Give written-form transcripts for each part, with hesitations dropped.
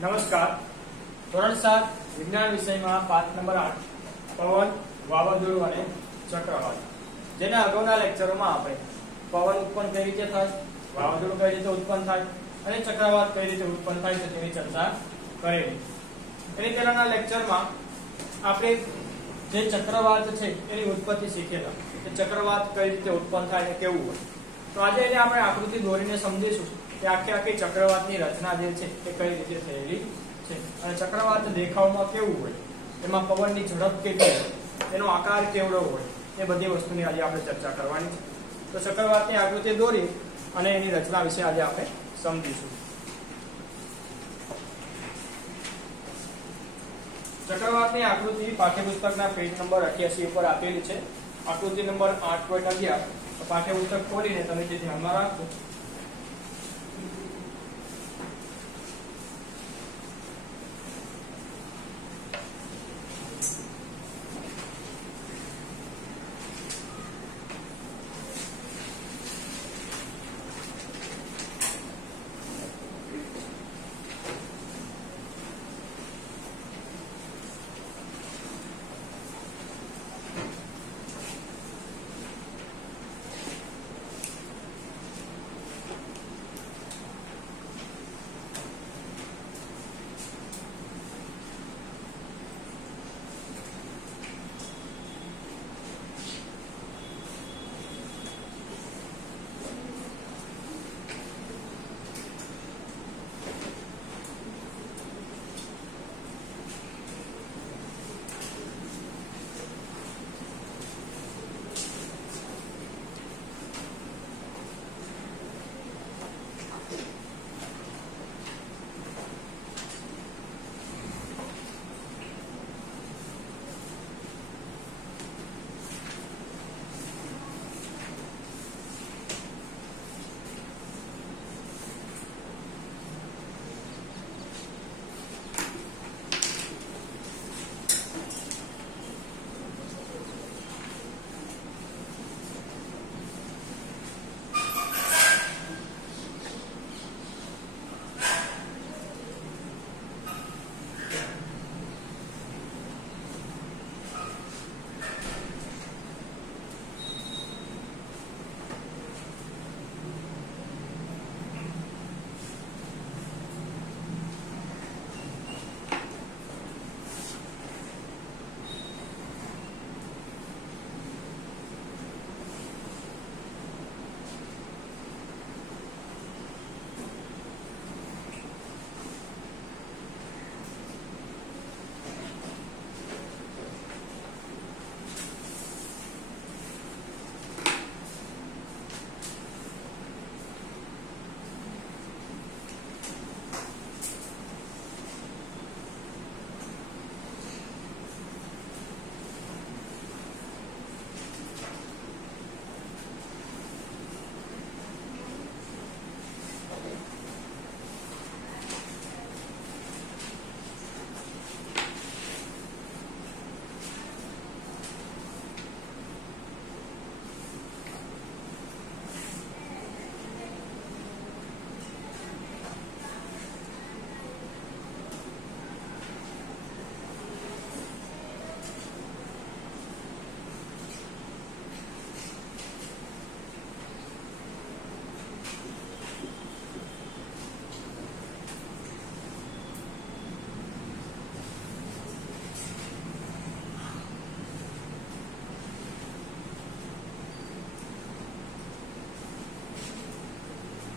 નમસ્કાર. ધોરણ 7 વિજ્ઞાન વિષયમાં પાઠ નંબર 8 પવન, વાવાઝોડું અને ચક્રવાત. જેના અગાઉના લેક્ચરોમાં આપણે પવન ઉત્પન્ન કઈ રીતે થાય, વાવાઝોડું કઈ રીતે ઉત્પન્ન થાય અને ચક્રવાત કઈ રીતે ઉત્પન્ન થાય છે તેની ચર્ચા કરેલી. એની પહેલાના લેક્ચરમાં આપણે જે ચક્રવાત છે એની ઉત્પત્તિ શીખેલા કે ચક્રવાત કઈ રીતે ઉત્પન્ન થાય અને કેવું હોય. તો આજે એને આપણે આકૃતિ દોરીને સમજીશું કે આખી ચક્રવાતની રચના જે છે એ કઈ રીતે થયેલી છે અને ચક્રવાત દેખાવમાં કેવું હોય, એમાં પવનની ઝડપ કેટલી હોય, એનો આકાર કેવડો હોય, એ બધી વસ્તુની આજે આપણે ચર્ચા કરવાની છે. તો ચક્રવાતની આકૃતિ દોરી અને એની રચના વિશે આજે આપણે સમજીશું. ચક્રવાતની આકૃતિ પાઠ્યપુસ્તકના પેજ નંબર 88 ઉપર આપેલી છે. આકૃતિ નંબર 8.11. પાઠ્યપુસ્તક ખોલીને તમે તે ધ્યાનમાં રાખો.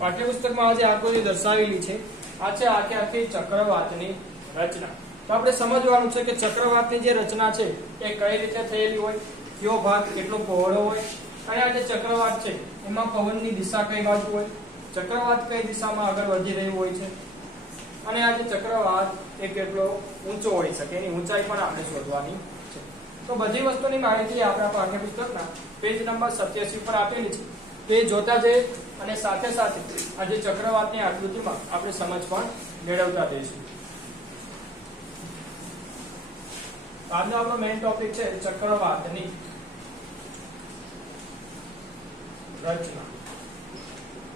પાઠ્યપુસ્તકમાં આજે આકૃતિ દર્શાવેલી છે. આ છે આખી ચક્રવાતની રચના. તો આપણે સમજવાનું છે કે ચક્રવાતની જે રચના છે એ કઈ રીતે થયેલી હોય, કયો ભાગ કેટલો પહોળો હોય અને આ જે ચક્રવાત છે એમાં પવનની દિશા કઈ બાજુ હોય, ચક્રવાત કઈ દિશામાં આગળ વધી રહ્યું હોય છે અને આ જે ચક્રવાત એ કેટલો ઊંચો હોઈ શકે એની ઊંચાઈ પણ આપણે શોધવાની છે. તો બધી વસ્તુની માહિતી આપણા પાઠ્યપુસ્તકના પેજ નંબર 87 પર આપેલી છે. તે જોતા જઈએ અને સાથે સાથે આ જે ચક્રવાતની આકૃતિમાં આપણે સમજ પણ મેળવતા જઈશું. આજનો આપણો મેઇન ટોપિક છે ચક્રવાતની રચના.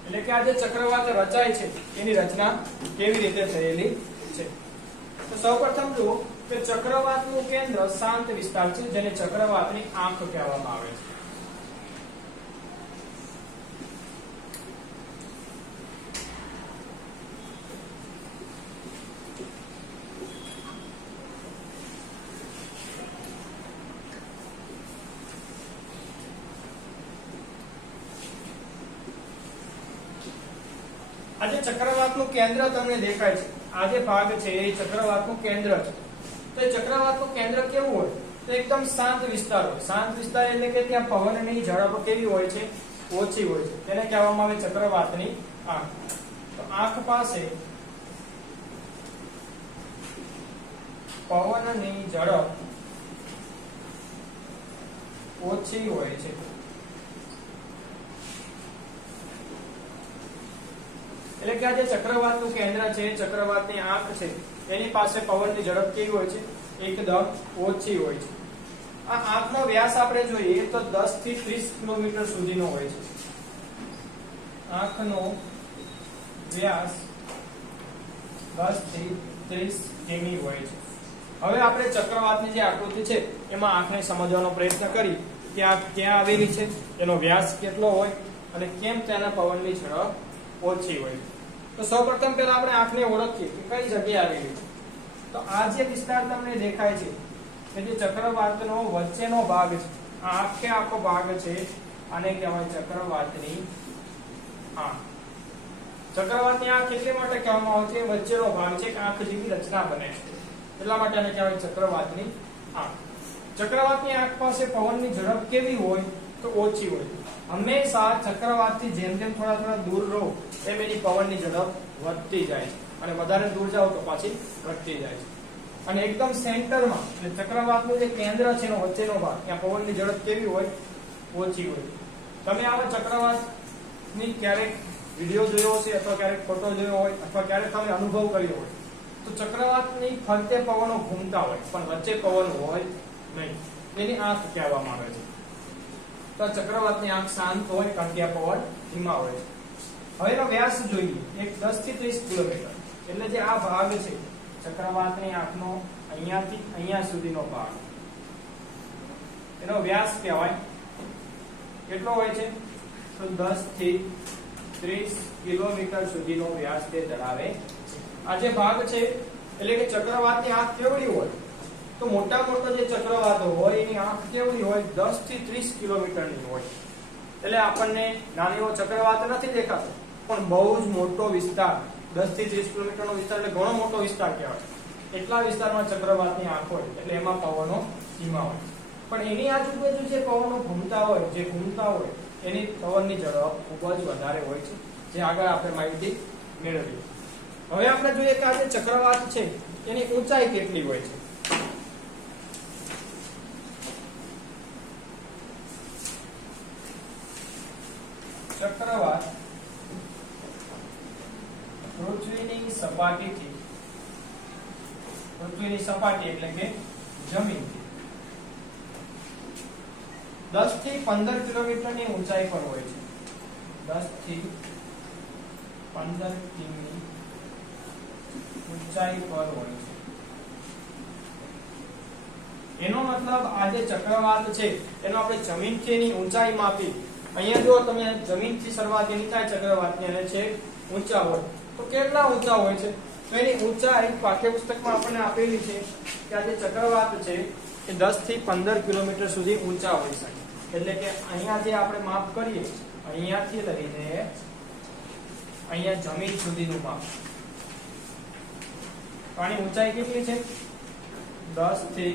એટલે કે આ જે ચક્રવાત રચાય છે એની રચના કેવી રીતે થયેલી છે. સૌપ્રથમ જુઓ કે ચક્રવાતનું કેન્દ્ર શાંત વિસ્તાર છે, જેને ચક્રવાતની આંખ કહેવામાં આવે છે. આજે ચક્રવાતનું કેન્દ્ર તમને દેખાય છે, આ જે ભાગ છે એ ચક્રવાતનું કેન્દ્ર છે. તો એ ચક્રવાતનું કેન્દ્ર કેવું હોય? તો એકદમ શાંત વિસ્તાર હોય. શાંત વિસ્તાર એટલે કે ત્યાં પવનની ઝડપ કેવી હોય છે? ઓછી હોય છે. તેને કહેવામાં આવે ચક્રવાતની આંખ. તો આંખ પાસે પવનની ઝડપ ઓછી હોય છે. એટલે કે આ જે ચક્રવાતનું કેન્દ્ર છે, ચક્રવાતની આંખ છે, એની પાસે પવનની ઝડપ કેવી હોય છે? એકદમ ઓછી હોય છે. આ આંખનો વ્યાસ આપણે જોઈએ તો 10 થી 30 કિલોમીટર સુધીનો હોય છે. આંખનો વ્યાસ 10 થી 30 કિમી હોય છે. હવે આપણે ચક્રવાતની જે આકૃતિ છે એમાં આંખને સમજવાનો પ્રયત્ન કરી કે આ ક્યાં આવેલી છે, એનો વ્યાસ કેટલો હોય અને કેમ તેના પવનની ઝડપ ઓછી હોય. તો સૌપ્રથમ પહેલા આપણે આંખને ઓળખીએ કે કઈ જગ્યાએ આવેલી છે. તો આ જે વિસ્તાર તમને દેખાય છે કે જે ચક્રવાતનો વચ્ચેનો ભાગ છે, આ આખે આખો ભાગ છે, આને કહેવાય ચક્રવાતની આંખ. ચક્રવાતની આંખ એટલા માટે કહેવામાં આવે છે, વચ્ચેનો ભાગ છે કે આંખ જેવી રચના બને છે, એટલા માટે આને કહેવાય ચક્રવાતની આંખ. ચક્રવાતની આંખ પાસે પવનની ઝડપ કેવી હોય? તો ઓછી હોય. હંમેશા ચક્રવાતથી જેમ જેમ થોડા દૂર રહો એમ એની પવનની ઝડપ વધતી જાય છે અને વધારે દૂર જાઓ તો પાછી ઘટતી જાય છે. અને એકદમ સેન્ટરમાં એટલે ચક્રવાતનું જે કેન્દ્ર છે એનો વચ્ચેનો ભાગ, ત્યાં પવનની ઝડપ કેવી હોય? ઓછી હોય. તમે આવા ચક્રવાતની ક્યારેક વિડીયો જોયો હશે અથવા ક્યારેક ફોટો જોયો હોય અથવા ક્યારેક તમે અનુભવ કર્યો હોય તો ચક્રવાતની ફરતે પવનો ઘૂમતા હોય પણ વચ્ચે પવન હોય નહીં. એની આંખ કહેવામાં આવે છે. તો ચક્રવાતની આંખ શાંત હોય કારણ કે આ પવન ધીમા હોય છે. હવે એનો વ્યાસ જોઈએ, એક 10 થી 30 કિલોમીટર. એટલે જે આ ભાગ છે ચક્રવાતની આંખનો, અહીંયાથી અહીંયા સુધીનો ભાગ, એનો વ્યાસ કહેવાય. કેટલો હોય છે? તો 10 થી 30 કિલોમીટર સુધીનો વ્યાસ તે ધરાવે છે. આ જે ભાગ છે એટલે કે ચક્રવાતની આંખ કેવડી હોય? તો મોટા મોટા જે ચક્રવાતો હોય એની આંખ કેવડી હોય? 10 થી 30 કિલોમીટરની હોય. એટલે આપણને નાનો એવો ચક્રવાત નથી દેખાતો પણ બહુ જ મોટો વિસ્તાર, 10 થી 30 કિલોમીટરનો વિસ્તાર એટલે ઘણો મોટો વિસ્તાર કહેવાય. એટલા વિસ્તારમાં ચક્રવાતની આંખ હોય એટલે એમાં પવનો ધીમા હોય. પણ એની આજુબાજુ જે પવનો ઘૂમતા હોય એની પવનની ઝડપ ખૂબ જ વધારે હોય છે, જે આગળ આપણે માહિતી મેળવીએ. હવે આપણે જોઈએ કે આ જે ચક્રવાત છે એની ઊંચાઈ કેટલી હોય છે. ચક્રવાત પૃથ્વીની સપાટી એટલે કે જમીનથી 10 થી 15 કિલોમીટરની ઊંચાઈ પર હોય છે. 10 થી 15 કિમી ઊંચાઈ પર હોય છે. એનો મતલબ આ જે ચક્રવાત છે એનો આપણે જમીનથી એની ઊંચાઈ માપી. અહીંયા જો તમે જમીનથી શરૂઆત એની થાય ચક્રવાતની અને છે ઊંચા હોય તો કેટલા ઊંચા હોય છે? તો એની ઊંચાઈ પાઠ્યપુસ્તકમાં આપણને આપેલી છે કે આ જે ચક્રવાત છે એ 10 થી 15 કિલોમીટર સુધી ઊંચા હોઈ શકે. એટલે કે અહીંયા જે આપણે માપ કરીએ, અહીંયાથી લઈને અહીંયા જમીન સુધીનું માપ, આની ઊંચાઈ કેટલી છે? 10 થી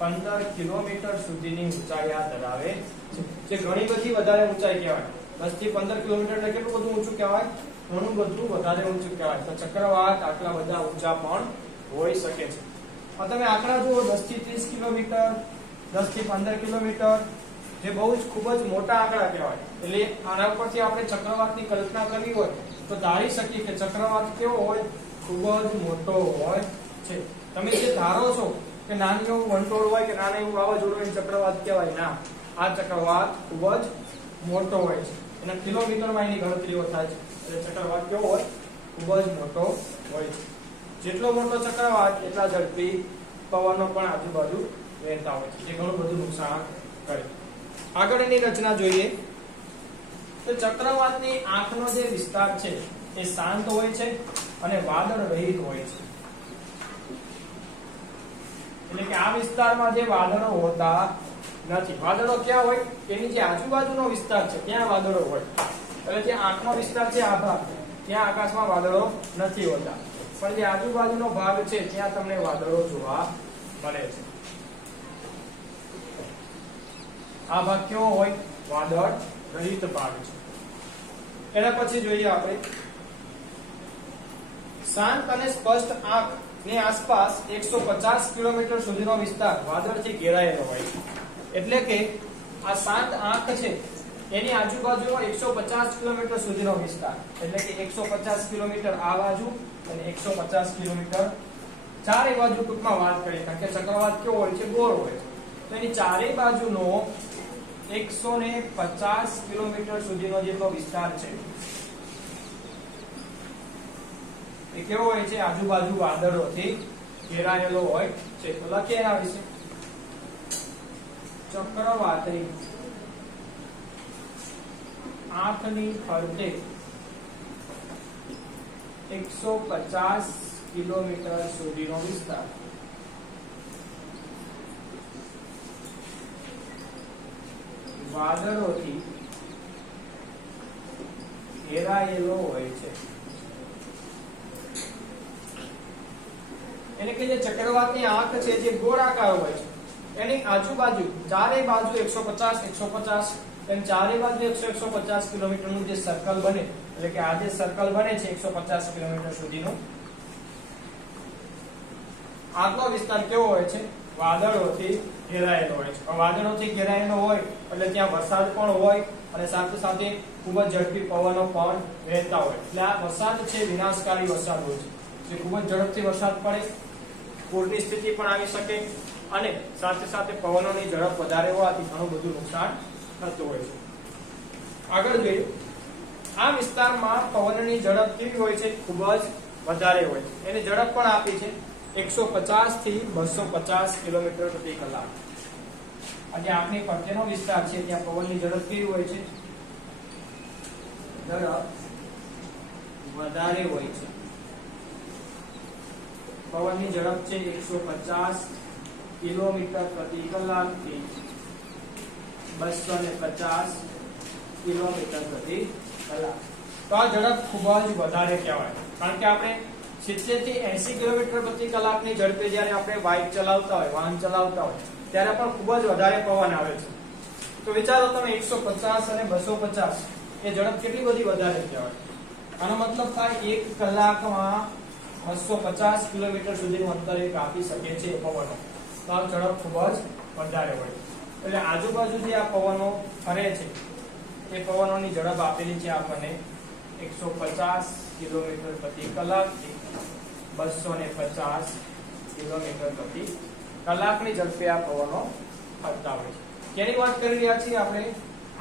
15 કિલોમીટર સુધીની ઊંચાઈ આ ધરાવે છે, જે ઘણી બધી વધારે ઊંચાઈ કહેવાય. 10 થી 15 કિલોમીટર એટલે કેટલું બધું ઊંચું કહેવાય? ઘણું બધું વધારે ઊંચું કહેવાય. તો ચક્રવાત આટલા બધા ઊંચા પણ હોઈ શકે છે. હવે તમે આંકડા જુઓ, 10 થી 30 કિલોમીટર, 10 થી 15 કિલોમીટર, જે બહુ જ ખૂબ જ મોટા આંકડા કહેવાય. એટલે આના ઉપરથી આપણે ચક્રવાતની કલ્પના કરવી હોય તો ધારી શકીએ કે ચક્રવાત કેવો હોય? ખૂબ જ મોટો હોય છે. તમે જે ધારો છો કે નાનું એવું વંટોળ હોય કે નાનું એવું વાવાઝોડું હોય ચક્રવાત કહેવાય, ના, આ ચક્રવાત ખૂબ જ મોટો હોય છે. એના કિલોમીટરમાં એની ગણતરીઓ થાય છે. એટલે ચક્રવાત કેવો હોય? ખૂબ જ મોટો હોય છે. જેટલો મોટો ચક્રવાત એટલા ઝડપી પવનો પણ આજુબાજુ વહેતા હોય છે, જે ઘણું બધું નુકસાન કરે. આગળની રચના જોઈએ તો ચક્રવાતની આંખનો જે વિસ્તાર છે એ શાંત હોય છે અને વાદળ રહિત હોય છે. એટલે કે આ વિસ્તારમાં જે વાદળો હોતા નથી. વાદળો ક્યાં હોય? એની જે આજુબાજુનો વિસ્તાર છે ત્યાં વાદળો હોય. એટલે જે આંખનો વિસ્તાર છે આ ભાગ, ત્યાં આકાશમાં વાદળો નથી હોતા, પણ જે આજુબાજુનો ભાગ છે ત્યાં તમને વાદળો જોવા મળે છે. આ ભાગ કેવો હોય? વાદળ રહિત ભાગ છે. એના પછી જોઈએ આપણે શાંત અને સ્પષ્ટ આંખ ની આસપાસ 150 કિલોમીટર સુધીનો વિસ્તાર વાદળથી ઘેરાયેલો હોય છે. એટલે કે આ શાંત આંખ છે એની આજુબાજુનો 150 કિલોમીટર સુધીનો વિસ્તાર, એટલે કે 150 કિલોમીટર આ બાજુ અને 150 કિલોમીટર ચારે બાજુ ટૂંકમાં વાત કરીએ, કારણ કે ચક્રવાત કેવો હોય છે? ગોળ હોય છે. તો એની ચારે બાજુનો 150 કિલોમીટર સુધીનો જેટલો વિસ્તાર છે એ કેવો હોય છે? આજુબાજુ વાદળોથી ઘેરાયેલો હોય છે. તો લખીએ એના વિશે. ચક્રવાતી આંખની ફરતે 150 કિલોમીટર સુધીનો વિસ્તાર વાદળોથી ઘેરાયેલો હોય છે. એટલે કે જે ચક્રવાતની આંખ છે જે ગોળાકાર હોય છે, એની આજુબાજુ ચારે બાજુ 150 એમ ચારે બાજુ 150 કિલોમીટરનું જે સર્કલ બને, એટલે કે આ જે સર્કલ બને છે 150 કિલોમીટર સુધીનું, આટલો વિસ્તાર કેવો હોય છે? વાદળોથી ઘેરાયેલો હોય છે. વાદળોથી ઘેરાયેલો હોય એટલે ત્યાં વરસાદ પણ હોય અને સાથે સાથે ખૂબ જ ઝડપી પવનો પણ વહેતા હોય. એટલે આ વરસાદ છે વિનાશકારી વરસાદ હોય છે, જે ખૂબ જ ઝડપથી વરસાદ પડે, પૂરની સ્થિતિ પણ આવી શકે અને સાથે સાથે પવનોની ઝડપ વધારે હોવાથી ઘણું બધું નુકસાન થતું હોય છે. આગળ જોઈએ, આ વિસ્તારમાં પવનની ઝડપ કેવી હોય છે? ખૂબ જ વધારે હોય છે. એની ઝડપ પણ આપી છે 150 થી 250 કિલોમીટર પ્રતિ કલાક. આજે આપણી ફરતેનો વિસ્તાર છે ત્યાં પવનની ઝડપ કેવી હોય છે? ઝડપ વધારે હોય છે. પવનની ઝડપ છે 150 કિલોમીટર પ્રતિ કલાક થી 250 કિલોમીટર પ્રતિ કલાક. તો આ ઝડપ ખૂબ જ વધારે કહેવાય, કારણ કે આપણે 70 થી 80 કિલોમીટર પ્રતિ કલાકની ઝડપે જ્યારે આપણે બાઇક ચલાવતા હોય, વાહન ચલાવતા હોય, ત્યારે પણ ખૂબ જ વધારે પવન આવે છે. તો વિચારો તમે 150 અને 250 એ ઝડપ કેટલી બધી વધારે કહેવાય. આનો મતલબ થાય 1 કલાકમાં 250 કિલોમીટર સુધીનું અંતર એ કાપી શકે છે પવનો. તો આ ઝડપ ખૂબ જ વધારે હોય. એટલે આજુબાજુ જે આ પવનો ફરે છે એ પવનોની ઝડપ આપેલી છે આપણને 150 કિલોમીટર પ્રતિ કલાક થી 250 કિલોમીટર પ્રતિ કલાકની ઝડપે આ પવનો ફરતા હોય છે. કેની વાત કરી રહ્યા છીએ આપણે?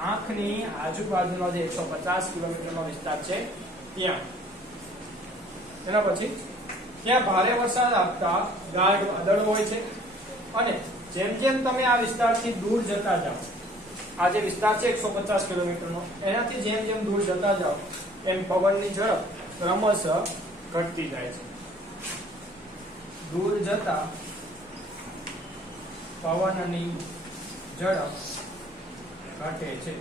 આંખની આજુબાજુનો જે 150 કિલોમીટરનો વિસ્તાર છે ત્યાં. એના પછી ત્યાં ભારે વરસાદ આપતા ગાઢ વાદળો હોય છે અને જેમ જેમ તમે આ વિસ્તારથી દૂર જતા જાઓ, આ જે વિસ્તાર છે 150 કિલોમીટરનો, એનાથી જેમ જેમ દૂર જતા જાઓ એમ પવનની ઝડપ ક્રમશઃ ઘટતી જાય છે. દૂર જતા પવનની ઝડપ ઘટે છે.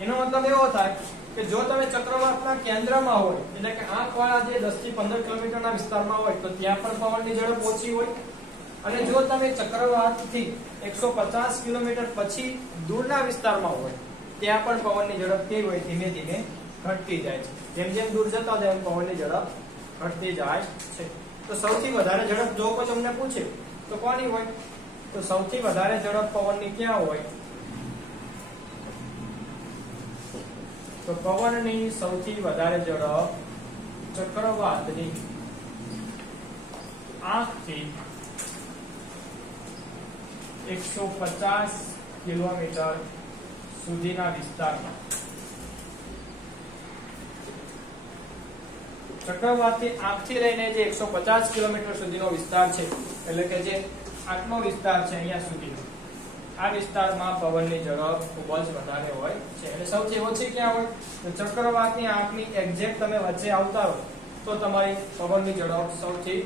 એનો મતલબ એવો થાય કે જો તમે ચક્રવાતના કેન્દ્રમાં હોય, એટલે કે આંખવાળા જે 10 થી 15 કિલોમીટરના વિસ્તારમાં હોય તો ત્યાં પણ પવનની ઝડપ ઓછી હોય, અને જો તમે ચક્રવાતથી 150 કિલોમીટર પછી દૂરના વિસ્તારમાં હોય ત્યાં પણ પવનની ઝડપ કેવી હોય? ધીમે ધીમે ઘટતી જાય છે. જેમ જેમ દૂર જતા જાય એમ પવનની ઝડપ ઘટતી જાય છે. તો સૌથી વધારે ઝડપ જો કોઈ તમને પૂછે તો કોની હોય? તો સૌથી વધારે ઝડપ પવનની ક્યાં હોય? તો પવનની સૌથી વધારે ઝડપ ચક્રવાતની આંખથી 150 કિલોમીટર સુધીના વિસ્તારમાં ચક્રવાતથી આંખથી લઈને જે 150 કિલોમીટર સુધીનો વિસ્તાર છે, એટલે કે જે આટલો વિસ્તાર છે અહીંયા સુધીનો, આ વિસ્તારમાં પવનની ઝડપ ખૂબ જ વધારે હોય છે. એટલે સૌથી ઓછી ક્યાં હોય? તો ચક્રવાતની આંખની એક્ઝેક્ટ તમે વચ્ચે આવતા હો તો તમારી પવનની ઝડપ સૌથી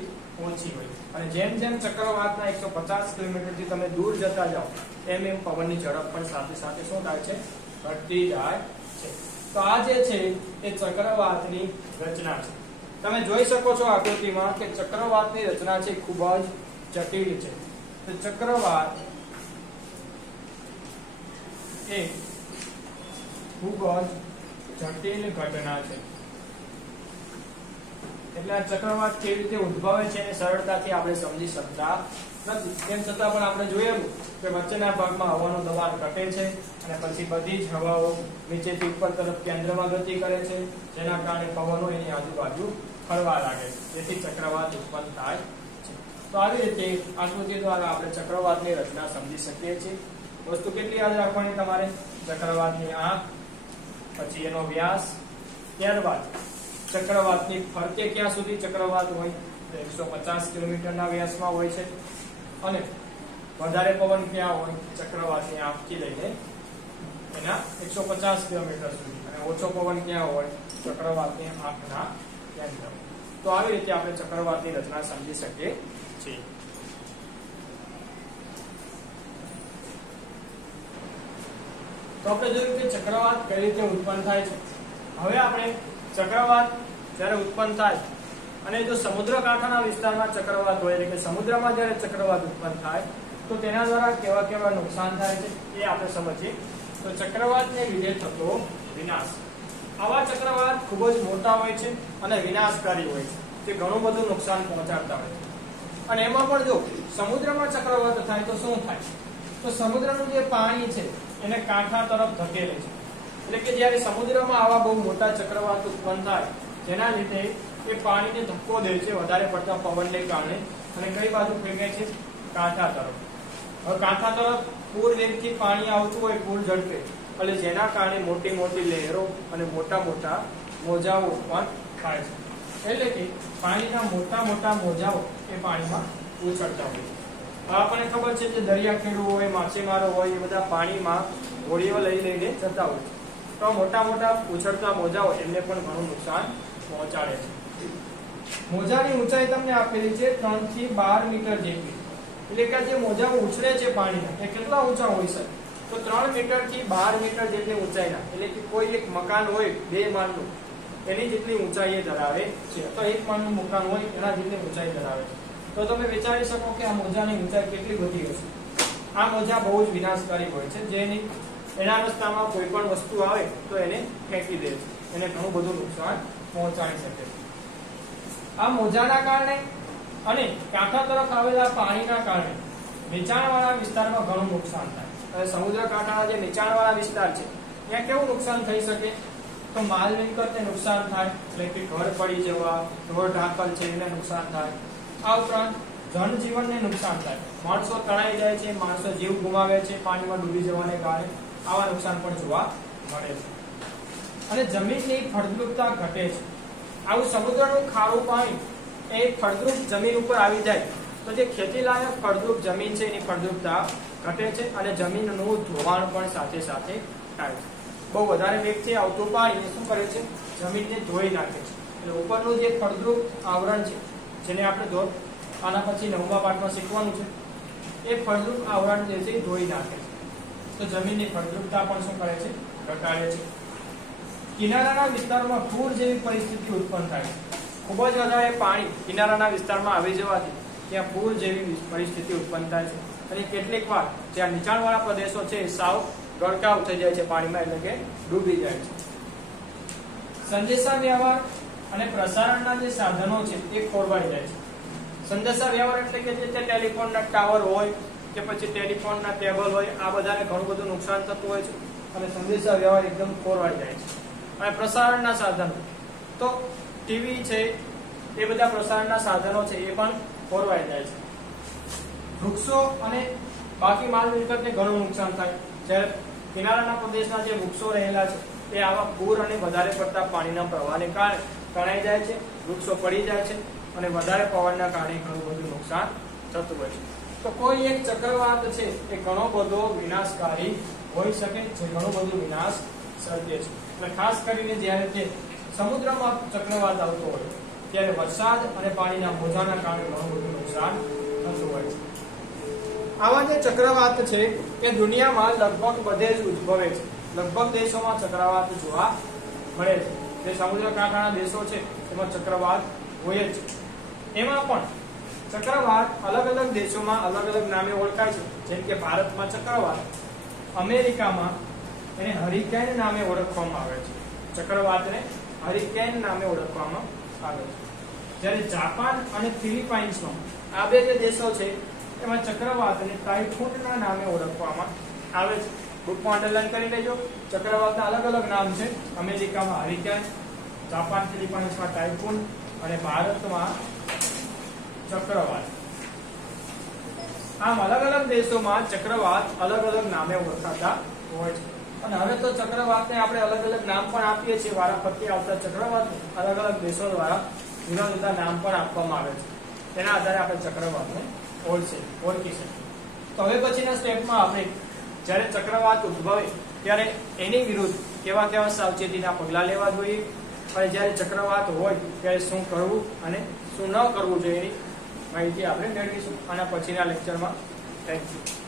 ઓછી હોય. અને જેમ જેમ ચક્રવાતના 150 કિલોમીટરથી તમે દૂર જતા જાઓ એમ એમ પવનની ઝડપ પણ સાથે સાથે શું થાય છે? ઘટતી જાય છે. તો આ જે છે એ ચક્રવાતની રચના છે. તમે જોઈ શકો છો આકૃતિમાં કે ચક્રવાતની રચના છે ખૂબ જ જટિલ છે. તો ચક્રવાત એ ખૂબ જ જટિલ ઘટના છે. એટલે આ ચક્રવાત કેવી રીતે ઉદ્ભવે છે એ સરળતાથી આપણે સમજી શકતા નથી. તેમ છતાં પણ આપણે જોયેલું કે વચ્ચેના ભાગમાં હવાનું દબાણ ઘટે છે અને પછી બધી જ હવાઓ નીચેથી ઉપર તરફ કેન્દ્રમાં ગતિ કરે છે, જેના કારણે પવનો એની આજુબાજુ ફરવા લાગે છે, જેથી ચક્રવાત ઉત્પન્ન થાય છે. તો આવી રીતે આકૃતિ દ્વારા આપણે ચક્રવાતની રચના સમજી શકીએ છીએ. વસ્તુ કેટલી યાદ રાખવાની તમારે? ચક્રવાતની આંખ, પછી એનો વ્યાસ, ત્યારબાદ ચક્રવાતની ફરતે ક્યાં સુધી ચક્રવાત હોય? તો 150 કિલોમીટરના વ્યાસમાં હોય છે. અને વધારે પવન ક્યાં હોય? ચક્રવાતની આંખથી લઈને એના 150 કિલોમીટર સુધી. અને ઓછો પવન ક્યાં હોય? ચક્રવાતની આંખના કેન્દ્ર. તો આવી રીતે આપણે ચક્રવાતની રચના સમજી શકીએ છીએ. તો આપણે જોયું કે ચક્રવાત કઈ રીતે ઉત્પન્ન થાય છે. હવે આપણે ચક્રવાત જ્યારે ઉત્પન્ન થાય અને જો સમુદ્ર કાંઠાના વિસ્તારમાં ચક્રવાત હોય, એટલે કે સમુદ્રમાં જ્યારે ચક્રવાત ઉત્પન્ન થાય તો તેના દ્વારા કેવા કેવા નુકસાન થાય છે એ આપણે સમજીએ. તો ચક્રવાતને લીધે થતો વિનાશ. આવા ચક્રવાત ખૂબ જ મોટા હોય છે અને વિનાશકારી હોય છે, તે ઘણું બધું નુકસાન પહોંચાડતા હોય છે. અને એમાં પણ જો સમુદ્રમાં ચક્રવાત થાય તો શું થાય? તો સમુદ્રનું જે પાણી છે એને કાંઠા તરફ ધકેલે છે. એટલે કે જ્યારે સમુદ્રમાં આવા બહુ મોટા ચક્રવાત ઉત્પન્ન થાય જેના લીધે એ પાણીને ધક્કો દે છે વધારે પડતા પવનને કારણે, અને કઈ બાજુ ફેંકે છે? કાંઠા તરફ. હવે કાંઠા તરફ પૂર વેગથી પાણી આવતું હોય, પૂર ઝડપે, એટલે જેના કારણે મોટી મોટી લહેરો અને મોટા મોટા મોજાઓ ઉત્પન્ન થાય છે. એટલે કે પાણીના મોટા મોટા મોજાઓ એ પાણીમાં ઉછળતા હોય. આપણને ખબર છે કે દરિયા ખેડૂ હોય, માછીમારો હોય, એ બધા પાણીમાં હોડીઓ લઈ લઈને જતા હોય. તો મોટા મોટા ઉછળતા મોજાઓ એમને પણ ઘણું નુકસાન પહોંચાડે છે. મોજાની ઊંચાઈ તમને આપેલી છે 3 થી 12 મીટર જેટલી. એટલે કે જે મોજાઓ ઉછળે છે પાણીના એ કેટલા ઊંચા હોય છે? તો 3 મીટર થી 12 મીટર જેટલી ઊંચાઈના. એટલે કે કોઈ એક મકાન હોય 2 માળનું, એની જેટલી ઊંચાઈ એ ધરાવે છે. તો 1 માળનું મકાન હોય એના જેટલી ઊંચાઈ ધરાવે છે. તો તમે વિચારી શકો કે આ મોજાની ઊંચાઈ કેટલી બધી હશે. આ મોજા બહુ જ વિનાશકારી હોય છે, જેની એના રસ્તામાં કોઈ પણ વસ્તુ આવે તો એને ફેંકી દે છે, એને ઘણું બધું નુકસાન પહોંચાડી શકે છે. આ મોજાના કારણે અને કાંઠા તરફ આવેલા પાણીના કારણે નીચાણવાળા વિસ્તારમાં ઘણું નુકસાન થાય. હવે સમુદ્ર કાંઠાના જે નીચાણવાળા વિસ્તાર છે ત્યાં કેવું નુકસાન થઈ શકે? તો માલ મિલકતને નુકસાન થાય, એટલે કે ઘર પડી જવા, ઢોર ઢાંકર છે એને નુકસાન થાય. આ ઉપરાંત જનજીવનને નુકસાન થાય, માણસો તણાઈ જાય છે, માણસો જીવ ગુમાવે છે પાણીમાં ડૂબી જવાને કારણે. આવા નુકસાન પણ જોવા મળે છે. અને જમીનની ફળદ્રુપતા ઘટે છે. આવું સમુદ્રનું ખારું પાણી એ ફળદ્રુપ જમીન ઉપર આવી જાય તો જે ખેતીલાયક ફળદ્રુપ જમીન છે એની ફળદ્રુપતા ઘટે છે અને જમીનનું ધોવાણ પણ સાથે સાથે થાય છે. બહુ વધારે વેગથી આવતું પાણી શું કરે છે? જમીનને ધોઈ નાખે છે. એટલે ઉપરનું જે ફળદ્રુપ આવરણ છે, જેને આપણે આના પછી 9મા પાઠમાં શીખવાનું છે, એ ફળદ્રુપ આવરણ જે છે ધોઈ નાખે છે. તો જમીનની ફળદ્રુપતા પણ શું કરે છે? ઘટાડે છે. કિનારાના વિસ્તારમાં પૂર જેવી પરિસ્થિતિ ઉત્પન્ન થાય છે. ખૂબ જ વધારે પાણી કિનારાના વિસ્તારમાં આવી જવાથી ત્યાં પૂર જેવી પરિસ્થિતિ ઉત્પન્ન થાય છે. અને કેટલીક વાર જ્યાં નીચાણવાળા પ્રદેશો છે સાવ ગળકાવ થઈ જાય છે પાણીમાં, એટલે કે ડૂબી જાય છે. સંદેશા વ્યવહાર અને પ્રસારણના જે સાધનો છે એ ખોરવાઈ જાય છે. સંદેશા વ્યવહાર એટલે કે જે ટેલિફોનના ટાવર હોય કે પછી ટેલિફોનના કેબલ હોય, આ બધાને ઘણું બધું નુકસાન થતું હોય છે અને સંદેશા વ્યવહાર એકદમ ખોરવાઈ જાય છે. અને પ્રસારણના સાધનો તો ટીવી છે, એ બધા પ્રસારણના સાધનો છે એ પણ ખોરવાઈ જાય છે. વૃક્ષો અને બાકી માલ મિલકતને ઘણું નુકસાન થાય. જ્યારે કિનારાના પ્રદેશના જે વૃક્ષો રહેલા છે એ આવા પૂર અને વધારે પડતા પાણીના પ્રવાહને કારણે તણાઈ જાય છે, વૃક્ષો પડી જાય છે અને વધારે પવનના કારણે ઘણું બધું નુકસાન થતું હોય છે. તો કોઈ એક ચક્રવાત છે એ ઘણો બધો વિનાશકારી હોઈ શકે છે, ઘણો બધો વિનાશ સર્જે છે. એટલે ખાસ કરીને જ્યારે તે સમુદ્રમાં ચક્રવાત આવતો હોય ત્યારે વરસાદ અને પાણીના મોજાના કારણે ઘણું બધું નુકસાન થતું હોય છે. આવા જે ચક્રવાત છે એ દુનિયામાં લગભગ બધે જ ઉદ્ભવે છે. લગભગ દેશોમાં ચક્રવાત જોવા મળે છે. જે સમુદ્ર કાંઠાના દેશો છે એમાં ચક્રવાત હોય જ. એમાં પણ ચક્રવાત અલગ અલગ દેશોમાં અલગ અલગ નામે ઓળખાય છે. જેમ કે ભારતમાં ચક્રવાત, અમેરિકામાં એને હરિકેન નામે ઓળખવામાં આવે છે. ચક્રવાતને હરિકેન નામે ઓળખવામાં આવે છે. જ્યારે જાપાન અને ફિલિપાઇન્સમાં આ બે જે દેશો છે એમાં ચક્રવાતને ટાઇફૂનના નામે ઓળખવામાં આવે છે. બુકમાં અંડરલાઈન કરી લેજો. ચક્રવાતના અલગ અલગ નામ છે. અમેરિકામાં હરિકેન, જાપાન ફિલિપાઇન્સમાં ટાઇફૂન અને ભારતમાં ચક્રવાત. આમ અલગ અલગ દેશોમાં ચક્રવાત અલગ અલગ નામે ઓળખાતા હોય છે. અને હવે તો ચક્રવાતને આપણે અલગ અલગ નામ પણ આપીએ છીએ. વારાફરતી આવતા ચક્રવાતને અલગ અલગ દેશો દ્વારા જુદા જુદા નામ પણ આપવામાં આવે છે. તેના આધારે આપણે ચક્રવાતને ઓળખી શકીએ. તો હવે પછીના સ્ટેપમાં આપણે જ્યારે ચક્રવાત ઉદ્ભવે ત્યારે એની વિરુદ્ધ કેવા કેવા સાવચેતીના પગલાં લેવા જોઈએ અને જ્યારે ચક્રવાત હોય ત્યારે શું કરવું અને શું ન કરવું જોઈએ એની માહિતી આપણે મેળવીશું આના પછીના લેક્ચરમાં. Thank you.